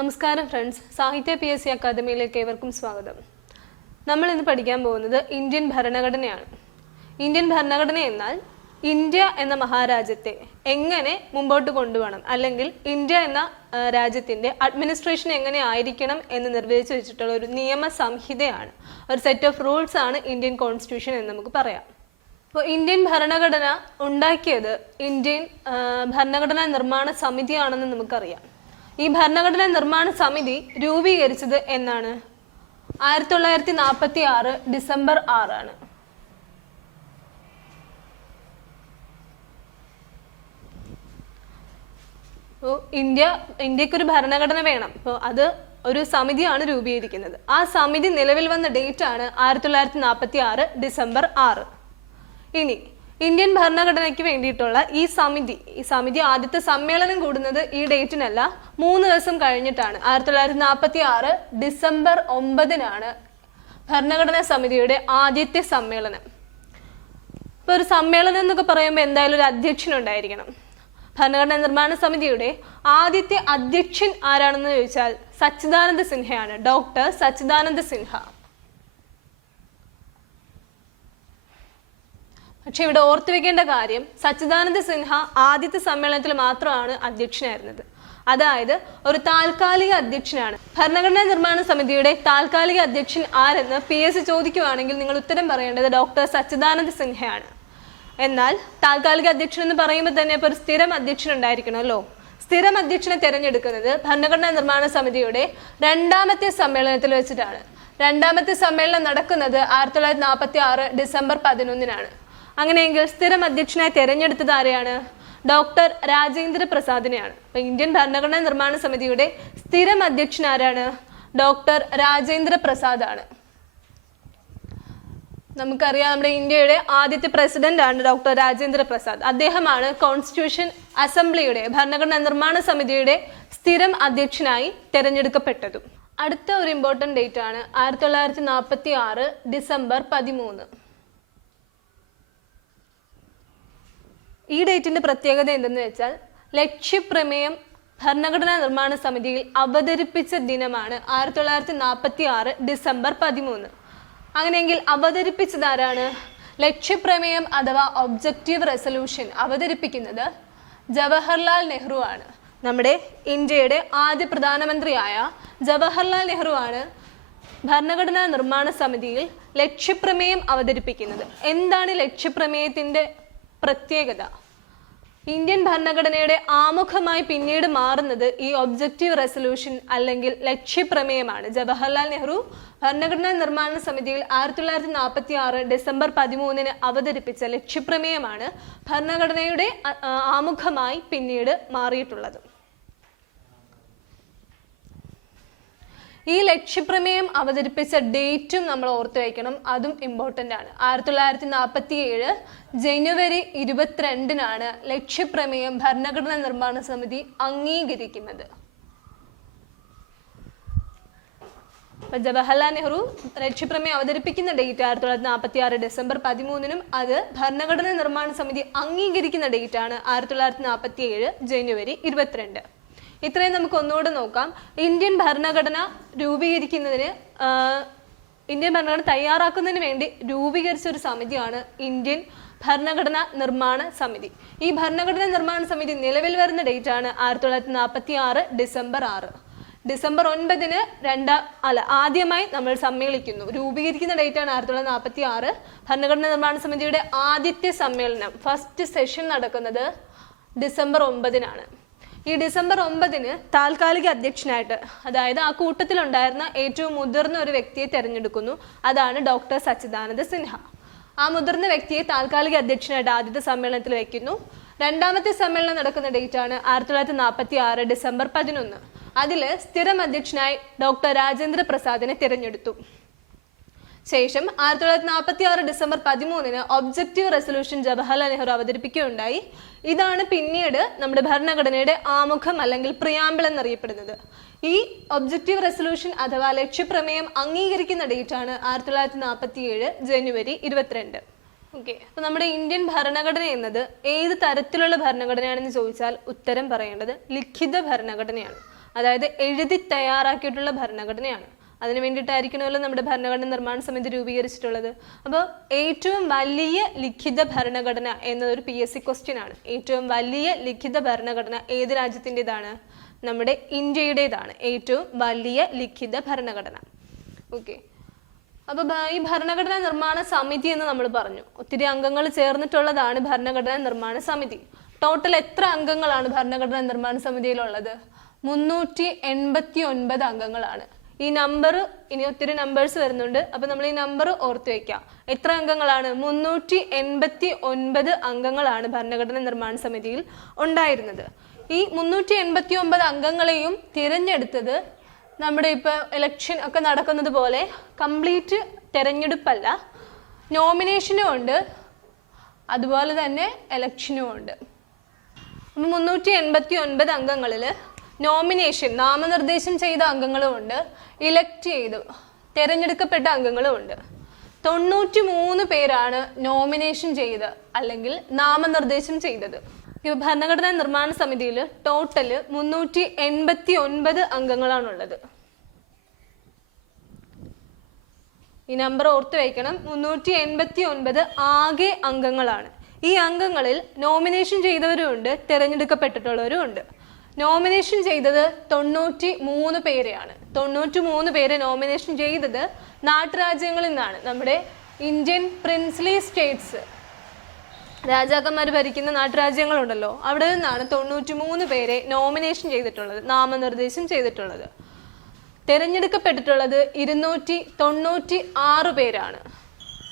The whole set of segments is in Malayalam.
നമസ്കാരം ഫ്രണ്ട്സ്, സാഹിത്യ PSC അക്കാദമിയിലേക്ക് ഏവർക്കും സ്വാഗതം. നമ്മൾ ഇന്ന് പഠിക്കാൻ പോകുന്നത് ഇന്ത്യൻ ഭരണഘടനയാണ്. ഇന്ത്യൻ ഭരണഘടന എന്നാൽ ഇന്ത്യ എന്ന മഹാരാജ്യത്തെ എങ്ങനെ മുമ്പോട്ട് കൊണ്ടുപോകണം, അല്ലെങ്കിൽ ഇന്ത്യ എന്ന രാജ്യത്തിൻ്റെ അഡ്മിനിസ്ട്രേഷൻ എങ്ങനെ ആയിരിക്കണം എന്ന് നിർവചിച്ചു വെച്ചിട്ടുള്ള ഒരു നിയമ സംഹിതയാണ്, ഒരു സെറ്റ് ഓഫ് റൂൾസ് ആണ് ഇന്ത്യൻ കോൺസ്റ്റിറ്റ്യൂഷൻ എന്ന് നമുക്ക് പറയാം. അപ്പോൾ ഇന്ത്യൻ ഭരണഘടന ഉണ്ടാക്കിയത് ഇന്ത്യൻ ഭരണഘടനാ നിർമ്മാണ സമിതിയാണെന്ന് നമുക്കറിയാം. ഈ ഭരണഘടനാ നിർമ്മാണ സമിതി രൂപീകരിച്ചത് എന്നാണ്? 1946 ഡിസംബർ 6 ആണ്. അപ്പോൾ ഇന്ത്യക്കൊരു ഭരണഘടന വേണം. അപ്പോൾ അത് ഒരു സമിതിയാണ് രൂപീകരിക്കുന്നത്. ആ സമിതി നിലവിൽ വന്ന ഡേറ്റ് ആണ് 1946 ഡിസംബർ 6. ഇനി ഇന്ത്യൻ ഭരണഘടനയ്ക്ക് വേണ്ടിയിട്ടുള്ള ഈ സമിതി ആദ്യത്തെ സമ്മേളനം കൂടുന്നത് ഈ ഡേറ്റിനല്ല, 3 ദിവസം കഴിഞ്ഞിട്ടാണ്. 1946 ഡിസംബർ 9 ഭരണഘടനാ സമിതിയുടെ ആദ്യത്തെ സമ്മേളനം. ഇപ്പൊ ഒരു സമ്മേളനം എന്നൊക്കെ പറയുമ്പോൾ എന്തായാലും ഒരു അധ്യക്ഷൻ ഉണ്ടായിരിക്കണം. ഭരണഘടനാ നിർമ്മാണ സമിതിയുടെ ആദ്യത്തെ അധ്യക്ഷൻ ആരാണെന്ന് ചോദിച്ചാൽ സച്ചിദാനന്ദ സിൻഹയാണ്, ഡോക്ടർ സച്ചിദാനന്ദ സിൻഹ. പക്ഷെ ഇവിടെ ഓർത്തു വെക്കേണ്ട കാര്യം, സച്ചിദാനന്ദ സിൻഹ ആദ്യത്തെ സമ്മേളനത്തിൽ മാത്രമാണ് അധ്യക്ഷനായിരുന്നത്. അതായത് ഒരു താൽക്കാലിക അധ്യക്ഷനാണ്. ഭരണഘടനാ നിർമ്മാണ സമിതിയുടെ താൽക്കാലിക അധ്യക്ഷൻ ആരെന്ന് PSC ചോദിക്കുവാണെങ്കിൽ നിങ്ങൾ ഉത്തരം പറയേണ്ടത് ഡോക്ടർ സച്ചിദാനന്ദ സിൻഹയാണ്. എന്നാൽ താൽക്കാലിക അധ്യക്ഷൻ എന്ന് പറയുമ്പോൾ തന്നെ ഇപ്പോൾ ഒരു സ്ഥിരം അധ്യക്ഷൻ ഉണ്ടായിരിക്കണമല്ലോ. സ്ഥിരം അധ്യക്ഷനെ തിരഞ്ഞെടുക്കുന്നത് ഭരണഘടനാ നിർമ്മാണ സമിതിയുടെ 2ാമത്തെ സമ്മേളനത്തിൽ വെച്ചിട്ടാണ്. 2ാമത്തെ സമ്മേളനം നടക്കുന്നത് 1946 ഡിസംബർ 11. അങ്ങനെയെങ്കിൽ സ്ഥിരം അധ്യക്ഷനായി തെരഞ്ഞെടുത്തത് ആരെയാണ്? ഡോക്ടർ രാജേന്ദ്ര പ്രസാദിനെയാണ്. അപ്പൊ ഇന്ത്യൻ ഭരണഘടനാ നിർമ്മാണ സമിതിയുടെ സ്ഥിരം അധ്യക്ഷൻ ആരാണ്? ഡോക്ടർ രാജേന്ദ്ര പ്രസാദ് ആണ്. നമുക്കറിയാം, നമ്മുടെ ഇന്ത്യയുടെ ആദ്യത്തെ പ്രസിഡന്റ് ആണ് ഡോക്ടർ രാജേന്ദ്ര പ്രസാദ്. അദ്ദേഹമാണ് കോൺസ്റ്റിറ്റ്യൂഷൻ അസംബ്ലിയുടെ ഭരണഘടനാ നിർമ്മാണ സമിതിയുടെ സ്ഥിരം അധ്യക്ഷനായി തെരഞ്ഞെടുക്കപ്പെട്ടതും. അടുത്ത ഒരു ഇമ്പോർട്ടന്റ് ഡേറ്റ് ആണ് 1946 ഡിസംബർ 13. ഈ ഡേറ്റിന്റെ പ്രത്യേകത എന്തെന്ന് വെച്ചാൽ, ലക്ഷ്യപ്രമേയം ഭരണഘടനാ നിർമ്മാണ സമിതിയിൽ അവതരിപ്പിച്ച ദിനമാണ് 1946 ഡിസംബർ 13. അങ്ങനെയെങ്കിൽ അവതരിപ്പിച്ചത് ആരാണ്? ലക്ഷ്യപ്രമേയം അഥവാ ഒബ്ജക്റ്റീവ് റെസൊല്യൂഷൻ അവതരിപ്പിക്കുന്നത് ജവഹർലാൽ നെഹ്റു ആണ്. നമ്മുടെ ഇന്ത്യയുടെ ആദ്യ പ്രധാനമന്ത്രിയായ ജവഹർലാൽ നെഹ്റു ആണ് ഭരണഘടനാ നിർമ്മാണ സമിതിയിൽ ലക്ഷ്യപ്രമേയം അവതരിപ്പിക്കുന്നത്. എന്താണ് ലക്ഷ്യപ്രമേയത്തിന്റെ പ്രത്യേകത? ഇന്ത്യൻ ഭരണഘടനയുടെ ആമുഖമായി പിന്നീട് മാറുന്നത് ഈ ഒബ്ജക്റ്റീവ് റെസൊല്യൂഷൻ അല്ലെങ്കിൽ ലക്ഷ്യപ്രമേയമാണ്. ജവഹർലാൽ നെഹ്റു ഭരണഘടനാ നിർമ്മാണ സമിതിയിൽ 1946 ഡിസംബർ 13 അവതരിപ്പിച്ച ലക്ഷ്യപ്രമേയമാണ് ഭരണഘടനയുടെ ആമുഖമായി പിന്നീട് മാറിയിട്ടുള്ളത്. ഈ ലക്ഷ്യപ്രമേയം അവതരിപ്പിച്ച ഡേറ്റും നമ്മൾ ഓർത്തു വയ്ക്കണം, അതും ഇമ്പോർട്ടൻ്റ് ആണ്. 1947 ജനുവരി 22 ലക്ഷ്യപ്രമേയം ഭരണഘടനാ നിർമ്മാണ സമിതി അംഗീകരിക്കുന്നത്. ജവഹർലാൽ നെഹ്റു ലക്ഷ്യപ്രമേയം അവതരിപ്പിക്കുന്ന ഡേറ്റ് 1946 ഡിസംബർ 13, അത് ഭരണഘടനാ നിർമ്മാണ സമിതി അംഗീകരിക്കുന്ന ഡേറ്റ് ആണ് 1947 ജനുവരി 22. ഇത്രയും നമുക്ക് ഒന്നുകൂടെ നോക്കാം. ഇന്ത്യൻ ഭരണഘടന തയ്യാറാക്കുന്നതിന് വേണ്ടി രൂപീകരിച്ച ഒരു സമിതിയാണ് ഇന്ത്യൻ ഭരണഘടനാ നിർമ്മാണ സമിതി. ഈ ഭരണഘടനാ നിർമ്മാണ സമിതി നിലവിൽ വരുന്ന ഡേറ്റ് ആണ് 1946 ഡിസംബർ 6. ഡിസംബർ 9 ആദ്യമായി നമ്മൾ സമ്മേളിക്കുന്നു. രൂപീകരിക്കുന്ന ഡേറ്റ് ആണ് 1946. ഭരണഘടനാ നിർമ്മാണ സമിതിയുടെ ആദ്യത്തെ സമ്മേളനം, ഫസ്റ്റ് സെഷൻ നടക്കുന്നത് ഡിസംബർ 9. ഈ ഡിസംബർ 9 താൽക്കാലിക അധ്യക്ഷനായിട്ട്, അതായത് ആ കൂട്ടത്തിലുണ്ടായിരുന്ന ഏറ്റവും മുതിർന്ന ഒരു വ്യക്തിയെ തെരഞ്ഞെടുക്കുന്നു. അതാണ് ഡോക്ടർ സച്ചിദാനന്ദ സിൻഹ. ആ മുതിർന്ന വ്യക്തിയെ താൽക്കാലിക അധ്യക്ഷനായിട്ട് ആദ്യത്തെ സമ്മേളനത്തിൽ വയ്ക്കുന്നു. 2ാമത്തെ സമ്മേളനം നടക്കുന്ന ഡേറ്റ് ആണ് 1946 ഡിസംബർ 11. അതിൽ സ്ഥിരം അധ്യക്ഷനായി ഡോക്ടർ രാജേന്ദ്ര പ്രസാദിനെ തിരഞ്ഞെടുത്തു. ശേഷം 1946 December 13 objective resolution Jawaharlal Nehru അവതരിപ്പിക്കുകയുണ്ടായി. ഇതാണ് പിന്നീട് നമ്മുടെ ഭരണഘടനയുടെ ആമുഖം അല്ലെങ്കിൽ പ്രിയാമ്പിൾ എന്നറിയപ്പെടുന്നത്. ഈ ഒബ്ജക്റ്റീവ് റെസൊല്യൂഷൻ അഥവാ ലക്ഷ്യപ്രമേയം അംഗീകരിക്കുന്ന ഡേറ്റ് ആണ് 1947 ജനുവരി 22. ഓക്കെ, അപ്പൊ നമ്മുടെ ഇന്ത്യൻ ഭരണഘടന എന്നത് ഏത് തരത്തിലുള്ള ഭരണഘടനയാണെന്ന് ചോദിച്ചാൽ ഉത്തരം പറയേണ്ടത് ലിഖിത ഭരണഘടനയാണ്. അതായത് എഴുതി തയ്യാറാക്കിയിട്ടുള്ള ഭരണഘടനയാണ്. അതിനു വേണ്ടിയിട്ടായിരിക്കണമല്ലോ നമ്മുടെ ഭരണഘടന നിർമ്മാണ സമിതി രൂപീകരിച്ചിട്ടുള്ളത്. അപ്പോൾ ഏറ്റവും വലിയ ലിഖിത ഭരണഘടന എന്നതൊരു PSC ക്വസ്റ്റ്യൻ ആണ്. ഏറ്റവും വലിയ ലിഖിത ഭരണഘടന ഏത് രാജ്യത്തിൻ്റെതാണ്? നമ്മുടെ ഇന്ത്യയുടേതാണ് ഏറ്റവും വലിയ ലിഖിത ഭരണഘടന. ഓക്കെ, അപ്പോൾ ഈ ഭരണഘടനാ നിർമ്മാണ സമിതി എന്ന് നമ്മൾ പറഞ്ഞു, ഒത്തിരി അംഗങ്ങൾ ചേർന്നിട്ടുള്ളതാണ് ഭരണഘടനാ നിർമ്മാണ സമിതി. ടോട്ടൽ എത്ര അംഗങ്ങളാണ് ഭരണഘടനാ നിർമ്മാണ സമിതിയിലുള്ളത്? 389 അംഗങ്ങളാണ്. ഈ നമ്പർ, ഇനി ഒത്തിരി നമ്പേഴ്സ് വരുന്നുണ്ട്, അപ്പൊ നമ്മൾ ഈ നമ്പർ ഓർത്ത് വെക്കാം. എത്ര അംഗങ്ങളാണ്? 389 അംഗങ്ങളാണ് ഭരണഘടനാ നിർമ്മാണ സമിതിയിൽ ഉണ്ടായിരുന്നത്. ഈ 389 അംഗങ്ങളെയും തിരഞ്ഞെടുത്തത് നമ്മുടെ ഇപ്പൊ ഇലക്ഷൻ ഒക്കെ നടക്കുന്നത് പോലെ കംപ്ലീറ്റ് തെരഞ്ഞെടുപ്പല്ല, നോമിനേഷനും ഉണ്ട്, അതുപോലെ തന്നെ ഇലക്ഷനും ഉണ്ട്. 389 അംഗങ്ങളിൽ നോമിനേഷൻ നാമനിർദ്ദേശം ചെയ്ത അംഗങ്ങളും ഉണ്ട്, ഇലക്ട് ചെയ്ത് തിരഞ്ഞെടുക്കപ്പെട്ട അംഗങ്ങളും ഉണ്ട്. 93 പേരാണ് നോമിനേഷൻ ചെയ്ത് അല്ലെങ്കിൽ നാമനിർദ്ദേശം ചെയ്തത്. ഭരണഘടനാ നിർമ്മാണ സമിതിയിൽ ടോട്ടല് 389 അംഗങ്ങളാണുള്ളത്. ഈ നമ്പർ ഓർത്ത് വയ്ക്കണം. 389 ആകെ അംഗങ്ങളാണ്. ഈ അംഗങ്ങളിൽ നോമിനേഷൻ ചെയ്തവരും ഉണ്ട്, തിരഞ്ഞെടുക്കപ്പെട്ടിട്ടുള്ളവരും ഉണ്ട്. നോമിനേഷൻ ചെയ്തത് 93 പേരെയാണ്. 93 പേരെ നോമിനേഷൻ ചെയ്തത് നാട്ടുരാജ്യങ്ങളിൽ നിന്നാണ്. നമ്മുടെ ഇന്ത്യൻ പ്രിൻസ്ലി സ്റ്റേറ്റ്സ്, രാജാക്കന്മാർ ഭരിക്കുന്ന നാട്ടുരാജ്യങ്ങളുണ്ടല്ലോ, അവിടെ നിന്നാണ് 93 പേരെ നോമിനേഷൻ ചെയ്തിട്ടുള്ളത്, നാമനിർദ്ദേശം ചെയ്തിട്ടുള്ളത്. തിരഞ്ഞെടുക്കപ്പെട്ടിട്ടുള്ളത് 296 പേരാണ്.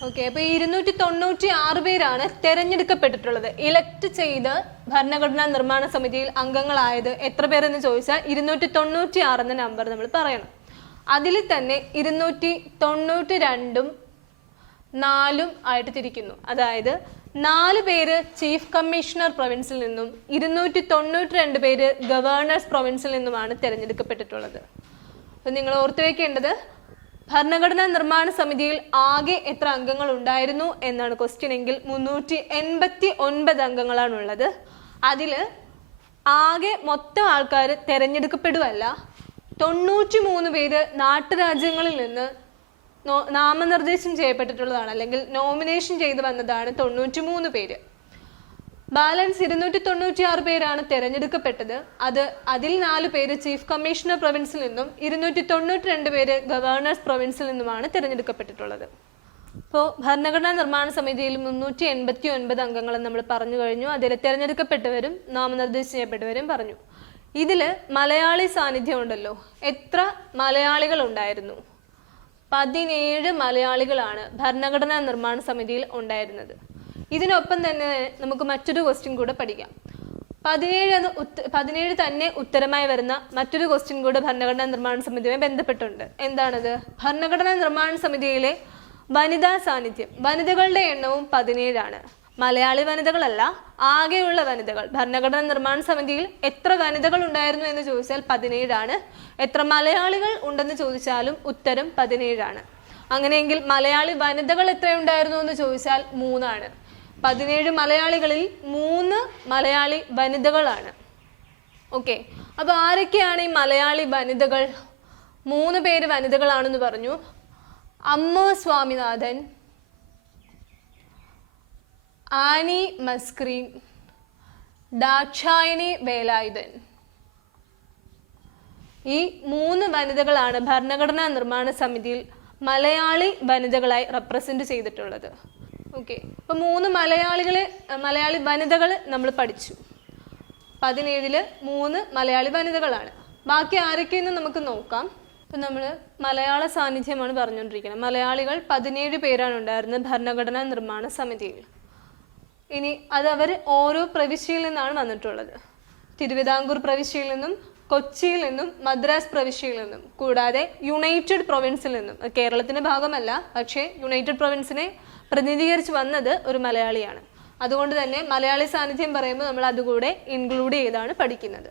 ഓക്കെ, അപ്പൊ 296 പേരാണ് തിരഞ്ഞെടുക്കപ്പെട്ടിട്ടുള്ളത്. ഇലക്ട് ചെയ്ത് ഭരണഘടനാ നിർമ്മാണ സമിതിയിൽ അംഗങ്ങളായത് എത്ര പേരെന്ന് ചോദിച്ചാൽ 296 എന്ന നമ്പർ നമ്മൾ പറയണം. അതിൽ തന്നെ 292 4 ആയിട്ട് തിരിക്കുന്നു. അതായത് 4 പേര് ചീഫ് കമ്മീഷണർ പ്രൊവിൻസിൽ നിന്നും 292 പേര് ഗവർണേഴ്സ് പ്രൊവിൻസിൽ നിന്നുമാണ് തിരഞ്ഞെടുക്കപ്പെട്ടിട്ടുള്ളത്. അപ്പൊ നിങ്ങൾ ഓർത്തു വെക്കേണ്ടത് ഭരണഘടനാ നിർമ്മാണ സമിതിയിൽ ആകെ എത്ര അംഗങ്ങൾ ഉണ്ടായിരുന്നു എന്നാണ് ക്വസ്റ്റ്യൻ എങ്കിൽ 389 അംഗങ്ങളാണുള്ളത്. അതിൽ ആകെ മൊത്തം ആൾക്കാർ തിരഞ്ഞെടുക്കപ്പെടുകയല്ല, 93 പേര് നാട്ടുരാജ്യങ്ങളിൽ നിന്ന് നാമനിർദ്ദേശം ചെയ്യപ്പെട്ടിട്ടുള്ളതാണ്, അല്ലെങ്കിൽ നോമിനേഷൻ ചെയ്ത് വന്നതാണ് 93 പേര്. ബാലൻസ് 296 പേരാണ് തിരഞ്ഞെടുക്കപ്പെട്ടത്. അതിൽ 4 പേര് ചീഫ് കമ്മീഷണർ പ്രൊവിൻസിൽ നിന്നും 292 പേര് ഗവർണേഴ്സ് പ്രൊവിൻസിൽ നിന്നുമാണ് തിരഞ്ഞെടുക്കപ്പെട്ടിട്ടുള്ളത്. അപ്പോൾ ഭരണഘടനാ നിർമ്മാണ സമിതിയിൽ 389 അംഗങ്ങളെന്ന് നമ്മൾ പറഞ്ഞു കഴിഞ്ഞു. അതിൽ തിരഞ്ഞെടുക്കപ്പെട്ടവരും നാമനിർദ്ദേശം ചെയ്യപ്പെട്ടവരും പറഞ്ഞു. ഇതിൽ മലയാളി സാന്നിധ്യം ഉണ്ടല്ലോ. എത്ര മലയാളികൾ ഉണ്ടായിരുന്നു? 17 മലയാളികളാണ് ഭരണഘടനാ നിർമ്മാണ സമിതിയിൽ ഉണ്ടായിരുന്നത്. ഇതിനൊപ്പം തന്നെ നമുക്ക് മറ്റൊരു ക്വസ്റ്റ്യൻ കൂടെ പഠിക്കാം. 17 തന്നെ ഉത്തരമായി വരുന്ന മറ്റൊരു ക്വസ്റ്റ്യൻ കൂടെ ഭരണഘടനാ നിർമ്മാണ സമിതിയുമായി ബന്ധപ്പെട്ടുണ്ട്. എന്താണത്? ഭരണഘടനാ നിർമ്മാണ സമിതിയിലെ വനിതാ സാന്നിധ്യം. വനിതകളുടെ എണ്ണവും 17 ആണ്. മലയാളി വനിതകളല്ല, ആകെയുള്ള വനിതകൾ. ഭരണഘടനാ നിർമ്മാണ സമിതിയിൽ എത്ര വനിതകൾ ഉണ്ടായിരുന്നു എന്ന് ചോദിച്ചാൽ 17 ആണ്. എത്ര മലയാളികൾ ഉണ്ടെന്ന് ചോദിച്ചാലും ഉത്തരം 17 ആണ്. അങ്ങനെയെങ്കിൽ മലയാളി വനിതകൾ എത്രയുണ്ടായിരുന്നു എന്ന് ചോദിച്ചാൽ 3 ആണ്. 17 മലയാളികളിൽ 3 മലയാളി വനിതകളാണ്. ഓക്കെ, അപ്പൊ ആരൊക്കെയാണ് ഈ മലയാളി വനിതകൾ? 3 പേര് വനിതകളാണെന്ന് പറഞ്ഞു. അമ്മ സ്വാമിനാഥൻ, ആനി മസ്ക്രീൻ, ദാക്ഷായണി വേലായുധൻ. ഈ 3 വനിതകളാണ് ഭരണഘടനാ നിർമ്മാണ സമിതിയിൽ മലയാളി വനിതകളായി റെപ്രസെന്റ് ചെയ്തിട്ടുള്ളത്. ഓക്കെ, അപ്പൊ 3 മലയാളി വനിതകൾ നമ്മൾ പഠിച്ചു. 17 3 മലയാളി വനിതകളാണ്. ബാക്കി ആരൊക്കെയെന്ന് നമുക്ക് നോക്കാം. ഇപ്പം നമ്മൾ മലയാള സാന്നിധ്യമാണ് പറഞ്ഞുകൊണ്ടിരിക്കുന്നത്. മലയാളികൾ 17 പേരാണ് ഉണ്ടായിരുന്നത് ഭരണഘടനാ നിർമ്മാണ സമിതിയിൽ. ഇനി അവർ ഓരോ പ്രവിശ്യയിൽ നിന്നാണ് വന്നിട്ടുള്ളത്. തിരുവിതാംകൂർ പ്രവിശ്യയിൽ നിന്നും, കൊച്ചിയിൽ നിന്നും, മദ്രാസ് പ്രവിശ്യയിൽ നിന്നും, കൂടാതെ യുണൈറ്റഡ് പ്രൊവിൻസിൽ നിന്നും. കേരളത്തിന്റെ ഭാഗമല്ല, പക്ഷേ യുണൈറ്റഡ് പ്രൊവിൻസിനെ പ്രതിനിധീകരിച്ച് വന്നത് ഒരു മലയാളിയാണ്. അതുകൊണ്ട് തന്നെ മലയാളി സാന്നിധ്യം പറയുമ്പോൾ നമ്മൾ അതുകൂടെ ഇൻക്ലൂഡ് ചെയ്താണ് പഠിക്കുന്നത്.